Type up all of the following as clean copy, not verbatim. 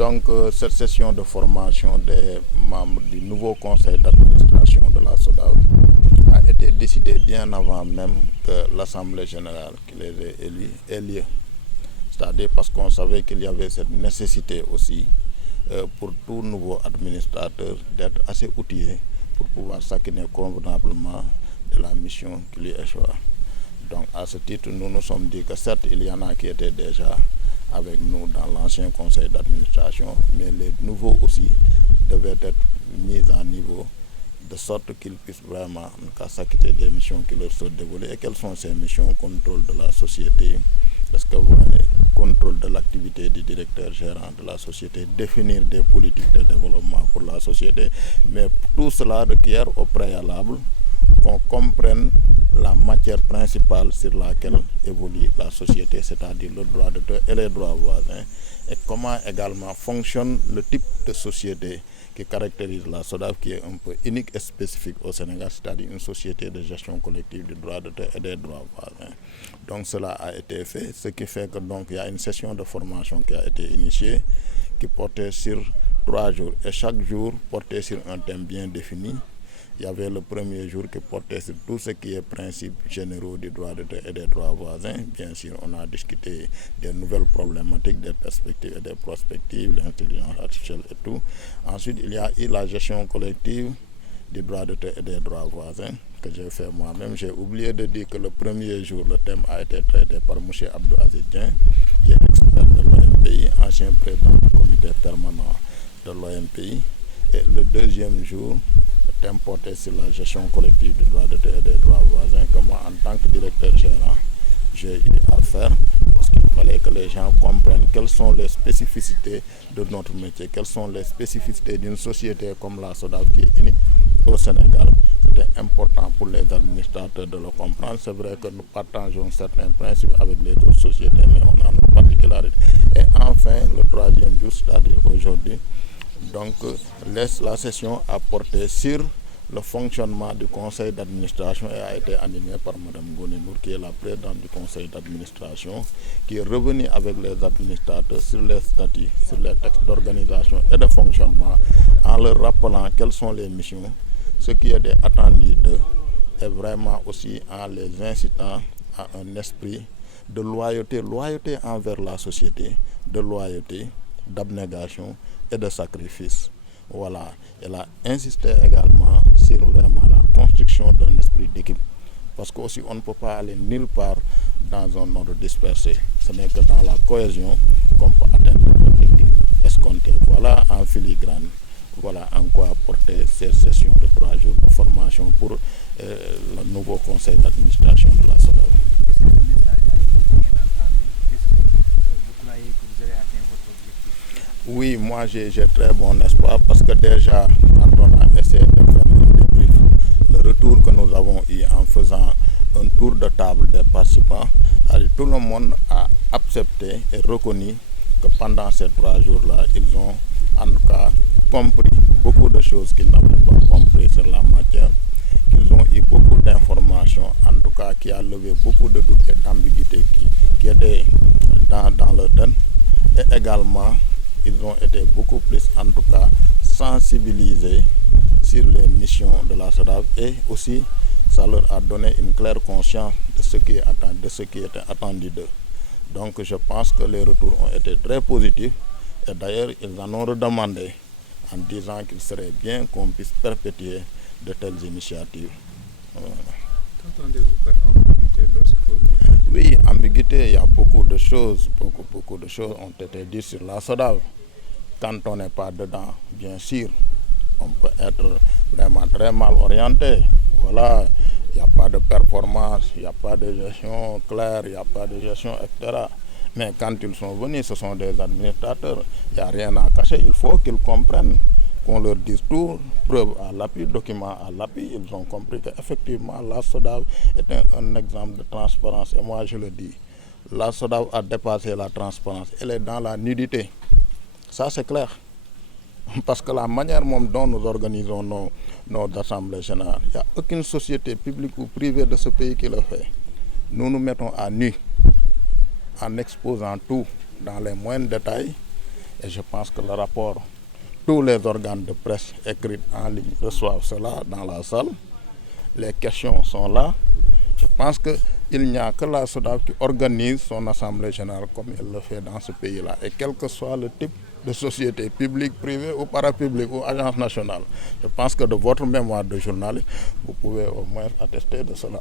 Donc, cette session de formation des membres du nouveau conseil d'administration de la SODAV a été décidée bien avant même que l'Assemblée générale qui les ait élus ait lieu. C'est-à-dire parce qu'on savait qu'il y avait cette nécessité aussi pour tout nouveau administrateur d'être assez outillé pour pouvoir s'acquitter convenablement de la mission qui lui échoit. Donc, à ce titre, nous nous sommes dit que certes, il y en a qui étaient déjà avec nous dans l'ancien conseil d'administration, mais les nouveaux aussi devaient être mis à niveau de sorte qu'ils puissent vraiment s'acquitter des missions qui leur sont dévolues. Et quelles sont ces missions? Contrôle de la société, parce que vous voyez, contrôle de l'activité du directeur gérant de la société, définir des politiques de développement pour la société, mais tout cela requiert au préalable qu'on comprenne la matière principale sur laquelle évolue la société, c'est-à-dire le droit d'auteur et les droits voisins, et comment également fonctionne le type de société qui caractérise la SODAV, qui est un peu unique et spécifique au Sénégal, c'est-à-dire une société de gestion collective du droit d'auteur et des droits voisins. Donc cela a été fait, ce qui fait que donc il y a une session de formation qui a été initiée, qui portait sur 3 jours, et chaque jour portait sur un thème bien défini. Il y avait le premier jour qui portait sur tout ce qui est principes généraux du droit d'auteur et des droits voisins. Bien sûr, on a discuté des nouvelles problématiques, des perspectives et des prospectives, l'intelligence artificielle et tout. Ensuite, il y a eu la gestion collective du droit d'auteur et des droits voisins que j'ai fait moi-même. J'ai oublié de dire que le premier jour, le thème a été traité par M. Abdou Aziz Dieng, qui est expert de l'OMPI, ancien président du comité permanent de l'OMPI. Et le deuxième jour, le thème porté sur la gestion collective du droit d'auteur et des droits voisins, que moi, en tant que directeur gérant, j'ai eu à faire, parce qu'il fallait que les gens comprennent quelles sont les spécificités de notre métier, quelles sont les spécificités d'une société comme la SODAV qui est unique au Sénégal. C'était important pour les administrateurs de le comprendre. C'est vrai que nous partageons certains principes avec les autres sociétés, mais on a nos particularités. Et enfin, le troisième jour, c'est-à-dire aujourd'hui, donc la session a porté sur le fonctionnement du conseil d'administration et a été animée par Mme Gonenour, qui est la présidente du conseil d'administration, qui est revenue avec les administrateurs sur les statuts, sur les textes d'organisation et de fonctionnement, en leur rappelant quelles sont les missions, ce qui est attendu d'eux, et vraiment aussi en les incitant à un esprit de loyauté envers la société, de loyauté, d'abnégation et de sacrifice. Voilà. Elle a insisté également sur vraiment la construction d'un esprit d'équipe. Parce qu'aussi on ne peut pas aller nulle part dans un ordre dispersé. Ce n'est que dans la cohésion qu'on peut atteindre l'objectif escompté. Voilà en filigrane. Voilà en quoi porter ces sessions de 3 jours de formation pour le nouveau conseil d'administration de la SODAV. Est-ce que le message a été bien entendu? Est-ce que vous croyez que vous avez atteint votre objectif? Oui, moi j'ai très bon espoir parce que déjà, quand on a essayé de faire un débrief, le retour que nous avons eu en faisant un tour de table des participants, tout le monde a accepté et reconnu que pendant ces 3 jours-là, ils ont en tout cas compris beaucoup de choses qu'ils n'avaient pas compris sur la matière, qu'ils ont eu beaucoup d'informations, en tout cas qui a levé beaucoup de doutes et d'ambiguïtés qui étaient dans le thème, et également ils ont été beaucoup plus en tout cas sensibilisés sur les missions de la SODAV, et aussi ça leur a donné une claire conscience de ce qui était attendu d'eux. Donc je pense que les retours ont été très positifs, et d'ailleurs ils en ont redemandé en disant qu'il serait bien qu'on puisse perpétuer de telles initiatives. Voilà. Qu'entendez-vous par ambiguïté lorsque vous parlez? Oui, ambiguïté, il y a beaucoup de choses ont été dites sur la SODAV. Quand on n'est pas dedans, bien sûr, on peut être vraiment très mal orienté. Voilà, il n'y a pas de performance, il n'y a pas de gestion claire, il n'y a pas de gestion, etc. Mais quand ils sont venus, ce sont des administrateurs, il n'y a rien à cacher, il faut qu'ils comprennent, qu'on leur dise tout, preuve à l'appui, document à l'appui. Ils ont compris qu'effectivement la SODAV est un exemple de transparence. Et moi je le dis, la SODAV a dépassé la transparence, elle est dans la nudité. Ça c'est clair. Parce que la manière dont nous organisons nos assemblées générales, il n'y a aucune société publique ou privée de ce pays qui le fait. Nous nous mettons à nu, en exposant tout dans les moindres détails, Et je pense que le rapport, tous les organes de presse écrits en ligne reçoivent cela dans la salle. Les questions sont là. Je pense qu'il n'y a que la SODAV qui organise son assemblée générale comme elle le fait dans ce pays-là. Et quel que soit le type de société, publique, privée ou parapublique ou agence nationale, je pense que de votre mémoire de journaliste, vous pouvez au moins attester de cela.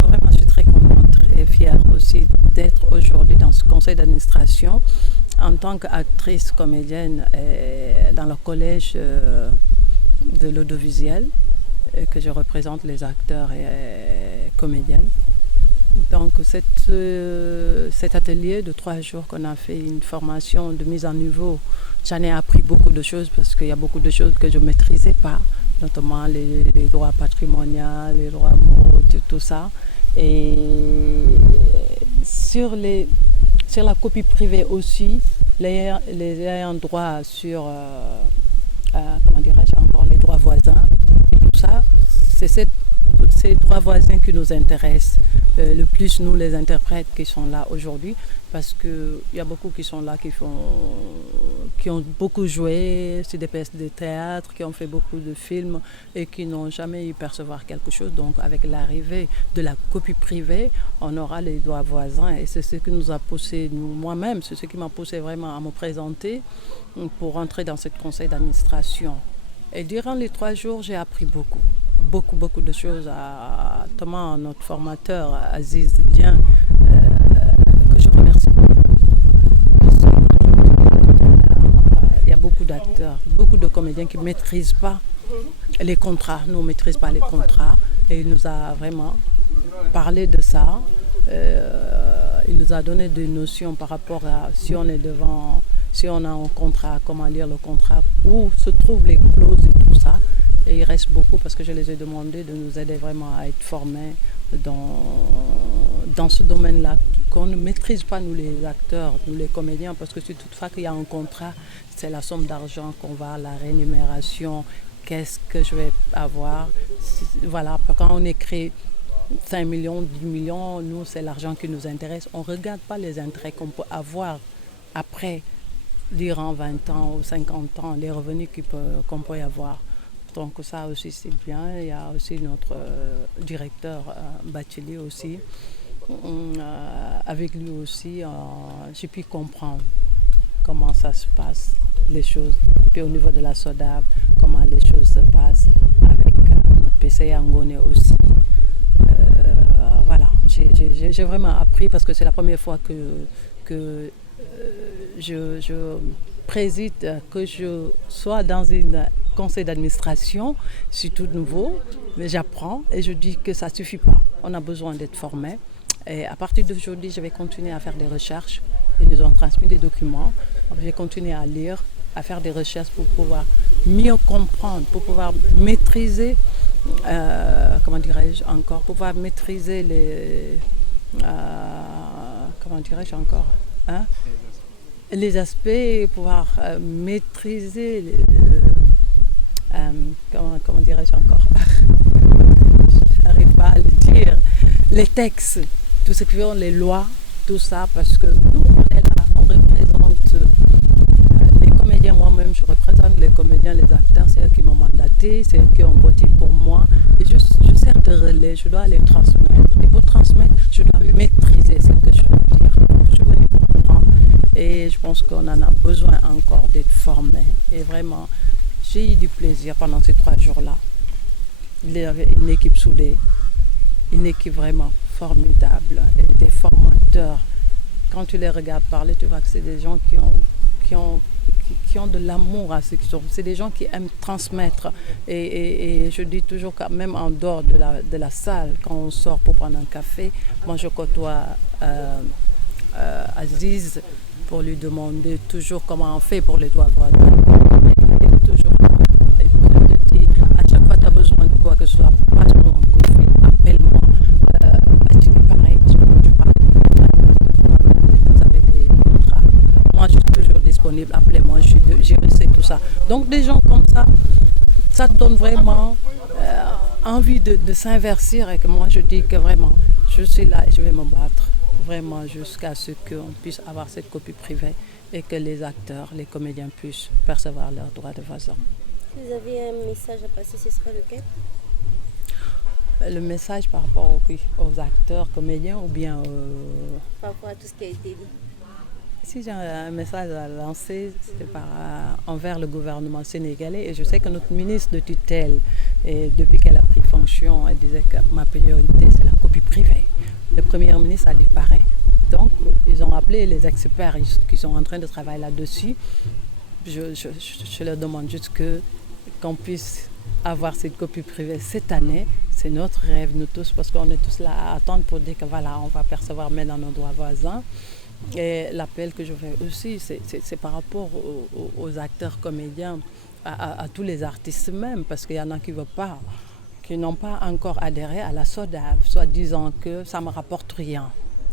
Vraiment, je suis très contente et fière aussi d'être aujourd'hui dans ce conseil d'administration en tant qu'actrice comédienne dans le collège de l'audiovisuel, que je représente les acteurs et comédiennes. Donc cet atelier de 3 jours qu'on a fait, une formation de mise en niveau, j'en ai appris beaucoup de choses parce qu'il y a beaucoup de choses que je ne maîtrisais pas, notamment les droits patrimoniaux, les droits moraux, tout ça. Et sur la copie privée aussi, les ayants droit sur comment dirais-je encore, les droits voisins et tout ça, c'est ces droits voisins qui nous intéressent le plus, nous les interprètes qui sont là aujourd'hui, parce qu'il y a beaucoup qui sont là, qui ont beaucoup joué sur des pièces de théâtre, qui ont fait beaucoup de films et qui n'ont jamais eu percevoir quelque chose. Donc avec l'arrivée de la copie privée, on aura les droits voisins et c'est ce qui nous a poussé, moi-même, c'est ce qui m'a poussé vraiment à me présenter pour entrer dans ce conseil d'administration. Et durant les 3 jours, j'ai appris beaucoup de choses, notamment notre formateur Aziz Dien, que je remercie beaucoup. Il y a beaucoup d'acteurs, beaucoup de comédiens qui ne maîtrisent pas les contrats. Nous, on ne maîtrise pas les contrats et il nous a vraiment parlé de ça. Il nous a donné des notions par rapport à si on a un contrat, comment lire le contrat, où se trouvent les clauses et tout ça. Et il reste beaucoup parce que je les ai demandé de nous aider vraiment à être formés dans ce domaine-là, qu'on ne maîtrise pas, nous les acteurs, nous les comédiens, parce que si toutefois qu'il y a un contrat, c'est la somme d'argent qu'on va, la rémunération, qu'est-ce que je vais avoir. Voilà, quand on écrit 5 millions, 10 millions, nous, c'est l'argent qui nous intéresse. On ne regarde pas les intérêts qu'on peut avoir après, durant 20 ans ou 50 ans, les revenus qu'on peut y avoir. Donc ça aussi c'est bien. Il y a aussi notre directeur Bacheli aussi. Avec lui aussi, j'ai pu comprendre comment ça se passe, les choses. Puis au niveau de la SODAV, comment les choses se passent avec notre PCA Ngone aussi. Voilà, j'ai vraiment appris parce que c'est la première fois que je préside, que je sois dans un conseil d'administration. Je suis tout nouveau, mais j'apprends et je dis que ça ne suffit pas. On a besoin d'être formé. Et à partir d'aujourd'hui, je vais continuer à faire des recherches. Ils nous ont transmis des documents. Je vais continuer à lire, à faire des recherches pour pouvoir mieux comprendre, pour pouvoir maîtriser, comment dirais-je encore, pouvoir maîtriser les... comment dirais-je encore, hein? Les aspects, pouvoir maîtriser les, comment dirais-je encore, je n'arrive pas à le dire, les textes, tout ce qui sont les lois, tout ça, parce que nous, on est là, on représente les comédiens, moi-même, je représente les comédiens, les acteurs, c'est eux qui m'ont mandaté, c'est eux qui ont voté pour moi, et je sers de relais, je dois les transmettre, et pour transmettre, je dois maîtriser ce que je veux dire, je veux les comprendre, et je pense qu'on en a besoin encore d'être formés, et vraiment, j'ai eu du plaisir pendant ces 3 jours-là. Il y avait une équipe soudée, une équipe vraiment formidable, et des formateurs. Quand tu les regardes parler, tu vois que c'est des gens qui ont de l'amour à ce qu'ils sont. C'est des gens qui aiment transmettre. Et je dis toujours que même en dehors de la salle, quand on sort pour prendre un café, moi je côtoie Aziz pour lui demander toujours comment on fait pour les droits voisins. Il est toujours là. Et je te dis, à chaque fois que tu as besoin de quoi que ce soit, passe-moi un coup de fil, appelle-moi. Tu dis pareil, parce que quand tu parles, vous avez des contrats. Moi, je suis toujours disponible, appelez-moi, j'ai réussi tout ça. Donc, des gens comme ça te donne vraiment envie de s'investir. Et que moi, je dis que vraiment, je suis là et je vais me battre. Vraiment jusqu'à ce qu'on puisse avoir cette copie privée et que les acteurs, les comédiens puissent percevoir leurs droits de façon. Si vous avez un message à passer, ce serait lequel? Le message par rapport aux acteurs, comédiens ou bien Par rapport à tout ce qui a été dit. Si j'ai un message à lancer, c'est envers le gouvernement sénégalais. Et je sais que notre ministre de tutelle, depuis qu'elle a pris fonction, elle disait que ma priorité, c'est la copie privée. Le Premier ministre a dit pareil. Donc, ils ont appelé les experts qui sont en train de travailler là-dessus. Je leur demande juste qu'on puisse avoir cette copie privée cette année. C'est notre rêve, nous tous, parce qu'on est tous là à attendre pour dire que voilà, on va percevoir même dans nos droits voisins. Et l'appel que je fais aussi, c'est par rapport aux acteurs comédiens, à tous les artistes même, parce qu'il y en a qui n'ont pas encore adhéré à la SODAV, soit disant que ça ne me rapporte rien.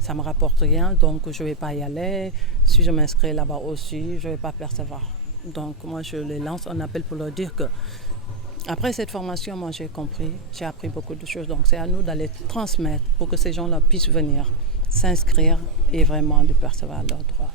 Ça ne me rapporte rien, donc je ne vais pas y aller. Si je m'inscris là-bas aussi, je ne vais pas percevoir. Donc moi, je les lance un appel pour leur dire que après cette formation, moi j'ai compris, j'ai appris beaucoup de choses. Donc c'est à nous d'aller transmettre pour que ces gens-là puissent venir s'inscrire et vraiment de percevoir leurs droits.